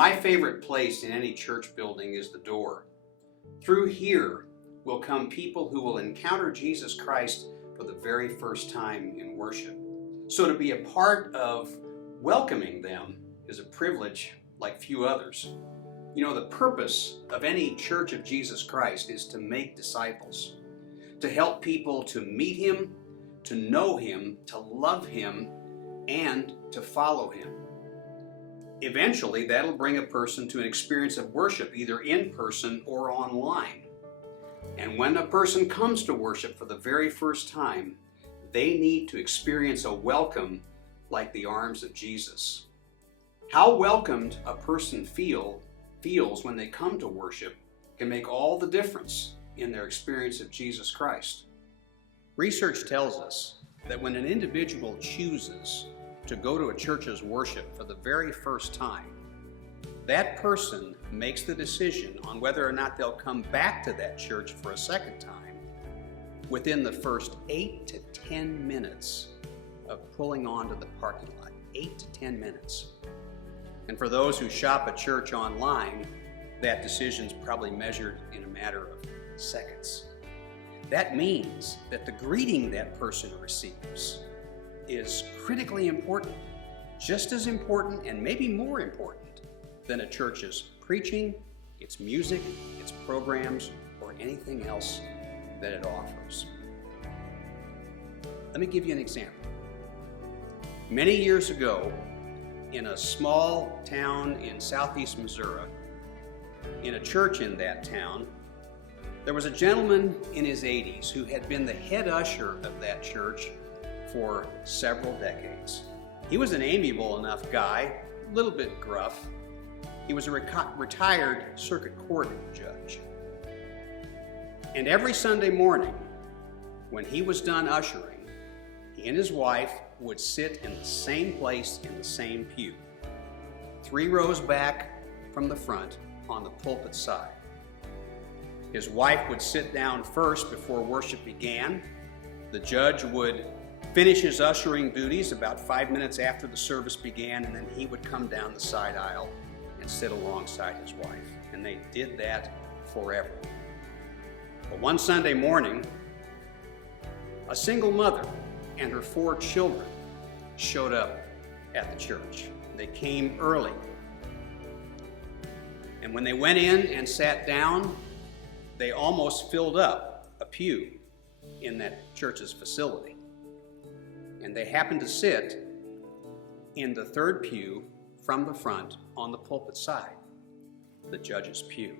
My favorite place in any church building is the door. Through here will come people who will encounter Jesus Christ for the very first time in worship. So to be a part of welcoming them is a privilege like few others. You know, the purpose of any Church of Jesus Christ is to make disciples, to help people to meet Him, to know Him, to love Him, and to follow Him. Eventually, that'll bring a person to an experience of worship, either in person or online. And when a person comes to worship for the very first time, they need to experience a welcome like the arms of Jesus. How welcomed a person feels when they come to worship can make all the difference in their experience of Jesus Christ. Research tells us that when an individual chooses to go to a church's worship for the very first time, that person makes the decision on whether or not they'll come back to that church for a second time within the first 8 to 10 minutes of pulling onto the parking lot. 8 to 10 minutes. And for those who shop at church online, that decision's probably measured in a matter of seconds. That means that the greeting that person receives is critically important, just as important and maybe more important than a church's preaching, its music, its programs, or anything else that it offers. Let me give you an example. Many years ago, in a small town in southeast Missouri, in a church in that town, there was a gentleman in his 80s who had been the head usher of that church for several decades. He was an amiable enough guy, a little bit gruff. He was a retired circuit court judge. And every Sunday morning, when he was done ushering, he and his wife would sit in the same place in the same pew, 3 rows back from the front on the pulpit side. His wife would sit down first before worship began. The judge would finish his ushering duties about 5 minutes after the service began, and then he would come down the side aisle and sit alongside his wife. And they did that forever. But one Sunday morning, a single mother and her 4 children showed up at the church. They came early. And when they went in and sat down, they almost filled up a pew in that church's facility. And they happened to sit in the 3rd pew from the front on the pulpit side, the judge's pew.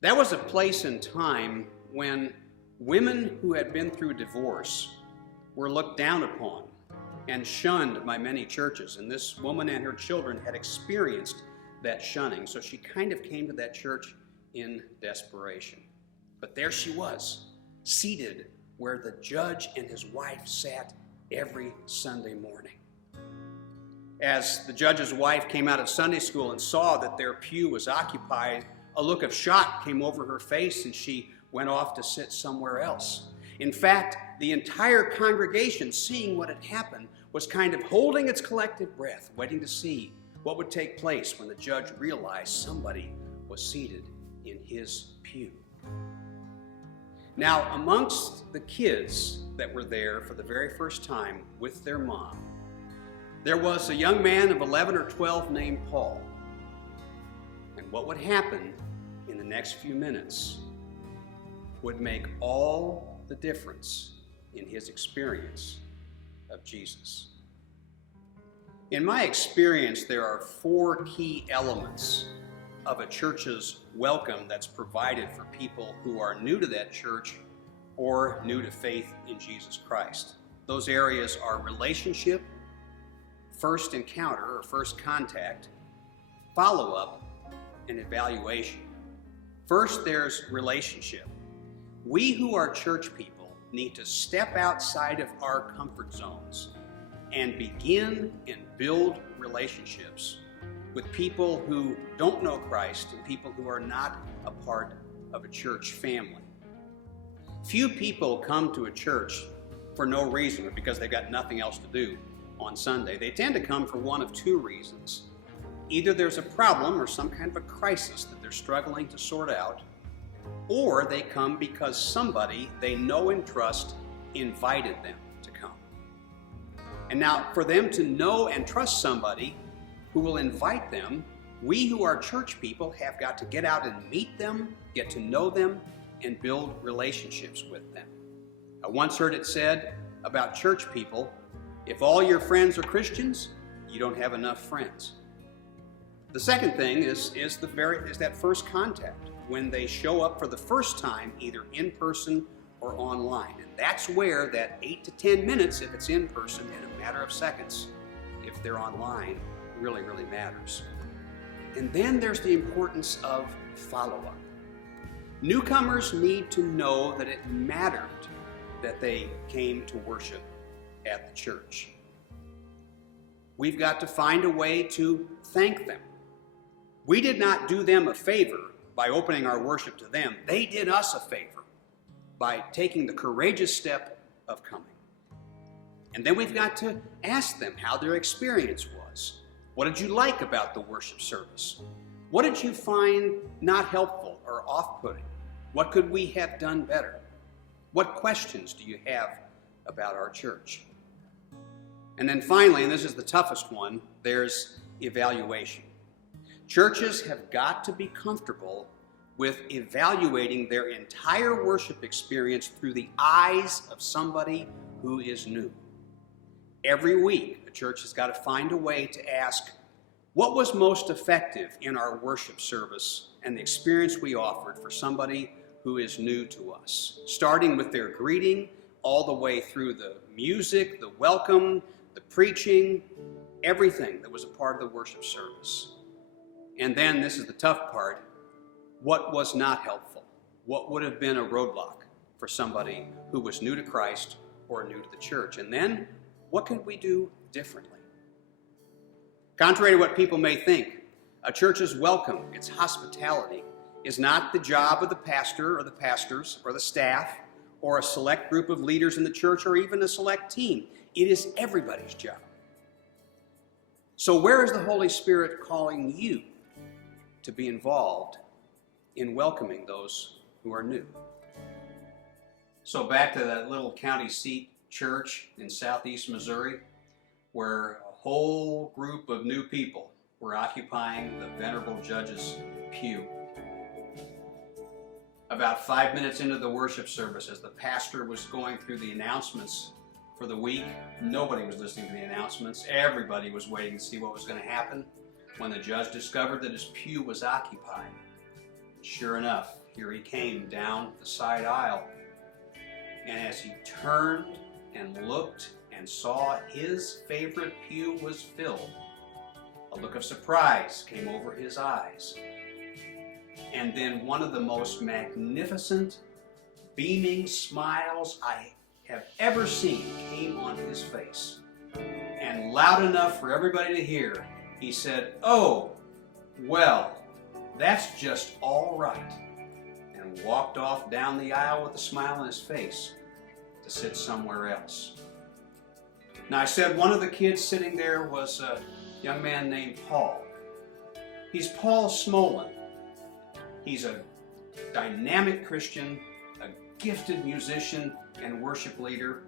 That was a place and time when women who had been through divorce were looked down upon and shunned by many churches. And this woman and her children had experienced that shunning, so she kind of came to that church in desperation. But there she was, seated where the judge and his wife sat every Sunday morning. As the judge's wife came out of Sunday school and saw that their pew was occupied, a look of shock came over her face and she went off to sit somewhere else. In fact, the entire congregation, seeing what had happened, was kind of holding its collective breath, waiting to see what would take place when the judge realized somebody was seated in his pew. Now, amongst the kids that were there for the very first time with their mom, there was a young man of 11 or 12 named Paul. And what would happen in the next few minutes would make all the difference in his experience of Jesus. In my experience, there are 4 key elements of a church's welcome that's provided for people who are new to that church or new to faith in Jesus Christ. Those areas are relationship, first encounter or first contact, follow-up, and evaluation. First, there's relationship. We who are church people need to step outside of our comfort zones and begin and build relationships with people who don't know Christ and people who are not a part of a church family. Few people come to a church for no reason or because they've got nothing else to do on Sunday. They tend to come for one of two reasons. Either there's a problem or some kind of a crisis that they're struggling to sort out, or they come because somebody they know and trust invited them to come. And now, for them to know and trust somebody who will invite them, we who are church people have got to get out and meet them, get to know them, and build relationships with them. I once heard it said about church people, if all your friends are Christians, you don't have enough friends. The second thing is that first contact, when they show up for the first time, either in person or online. And that's where that 8 to 10 minutes, if it's in person, in a matter of seconds, if they're online, really, really matters. And then there's the importance of follow-up. Newcomers need to know that it mattered that they came to worship at the church. We've got to find a way to thank them. We did not do them a favor by opening our worship to them. They did us a favor by taking the courageous step of coming. And then we've got to ask them how their experience was. What did you like about the worship service? What did you find not helpful or off-putting? What could we have done better? What questions do you have about our church? And then finally, and this is the toughest one, there's evaluation. Churches have got to be comfortable with evaluating their entire worship experience through the eyes of somebody who is new. Every week, the church has got to find a way to ask, what was most effective in our worship service and the experience we offered for somebody who is new to us? Starting with their greeting, all the way through the music, the welcome, the preaching, everything that was a part of the worship service. And then, this is the tough part, what was not helpful? What would have been a roadblock for somebody who was new to Christ or new to the church? And then, what could we do differently? Contrary to what people may think, a church's welcome, its hospitality, is not the job of the pastor or the pastors or the staff or a select group of leaders in the church or even a select team. It is everybody's job. So where is the Holy Spirit calling you to be involved in welcoming those who are new? So back to that little county seat church in southeast Missouri, where a whole group of new people were occupying the venerable judge's pew. About 5 minutes into the worship service, as the pastor was going through the announcements for the week, nobody was listening to the announcements. Everybody was waiting to see what was going to happen when the judge discovered that his pew was occupied. Sure enough, here he came down the side aisle. And as he turned and looked and saw his favorite pew was filled, a look of surprise came over his eyes. And then one of the most magnificent, beaming smiles I have ever seen came on his face. And loud enough for everybody to hear, he said, "Oh, well, that's just all right," and walked off down the aisle with a smile on his face to sit somewhere else. Now, I said one of the kids sitting there was a young man named Paul. He's Paul Smolin. He's a dynamic Christian, a gifted musician and worship leader,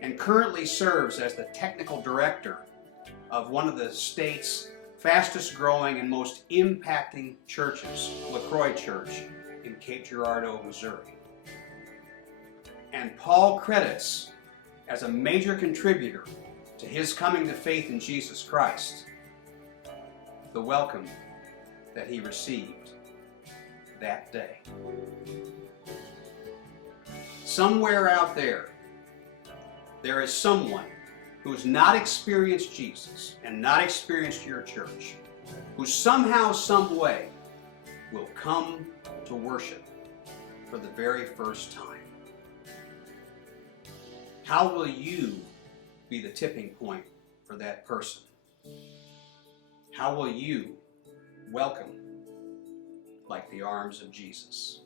and currently serves as the technical director of one of the state's fastest growing and most impacting churches, LaCroix Church in Cape Girardeau, Missouri. And Paul credits as a major contributor to his coming to faith in Jesus Christ the welcome that he received that day. Somewhere out there, there is someone who's not experienced Jesus and not experienced your church, who somehow, some way, will come to worship for the very first time. How will you be the tipping point for that person? How will you welcome like the arms of Jesus?